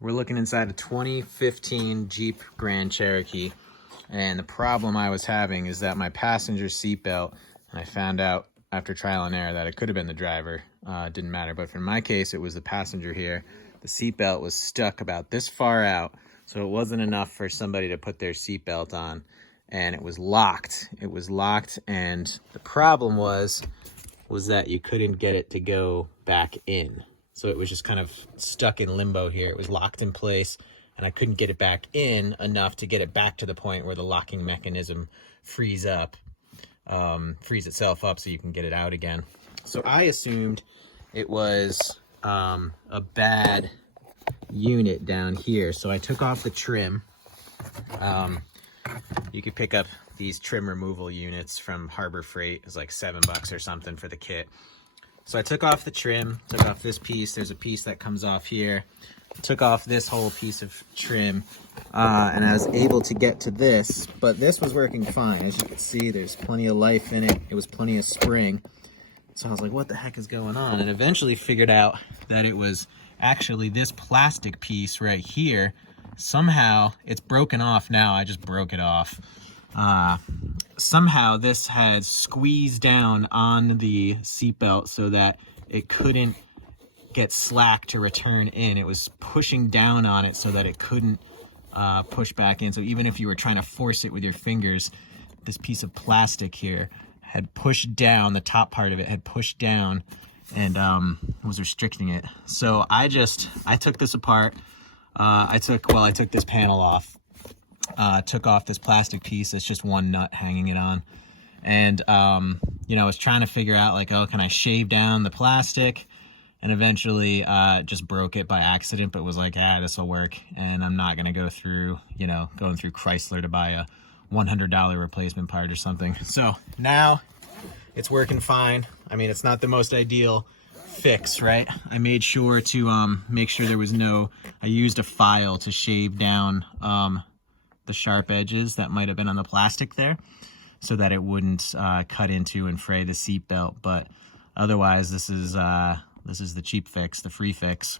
We're looking inside a 2015 Jeep Grand Cherokee, and the problem I was having is that my passenger seatbelt, and I found out after trial and error that it could have been the driver, didn't matter, but for my case it was the passenger here. The seatbelt was stuck about this far out, so it wasn't enough for somebody to put their seatbelt on, and it was locked. It was locked, and the problem was that you couldn't get it to go back in. So it was just kind of stuck in limbo here. It was locked in place, and I couldn't get it back in enough to get it back to the point where the locking mechanism frees itself up so you can get it out again. So I assumed it was a bad unit down here. So I took off the trim. You could pick up these trim removal units from Harbor Freight. It's like $7 or something for the kit. So I took off the trim, took off this piece. There's a piece that comes off here. Took off this whole piece of trim, and I was able to get to this, but this was working fine. As you can see, there's plenty of life in it. It was plenty of spring. So I was like, what the heck is going on? And eventually figured out that it was actually this plastic piece right here. Somehow it's broken off now. I just broke it off. Somehow this had squeezed down on the seatbelt so that it couldn't get slack to return in. It was pushing down on it so that it couldn't push back in. So even if you were trying to force it with your fingers, this piece of plastic here had pushed down, the top part of it had pushed down and was restricting it. So I took this apart. I took this panel off. Took off this plastic piece. It's just one nut hanging it on. And, you know, I was trying to figure out like, oh, can I shave down the plastic? And eventually just broke it by accident, but was like, this will work. And I'm not going to go through, going through Chrysler to buy a $100 replacement part or something. So now it's working fine. I mean, it's not the most ideal fix, right? I made sure to make sure there was I used a file to shave down the sharp edges that might have been on the plastic there so that it wouldn't cut into and fray the seat belt. But otherwise, this is the cheap fix, the free fix.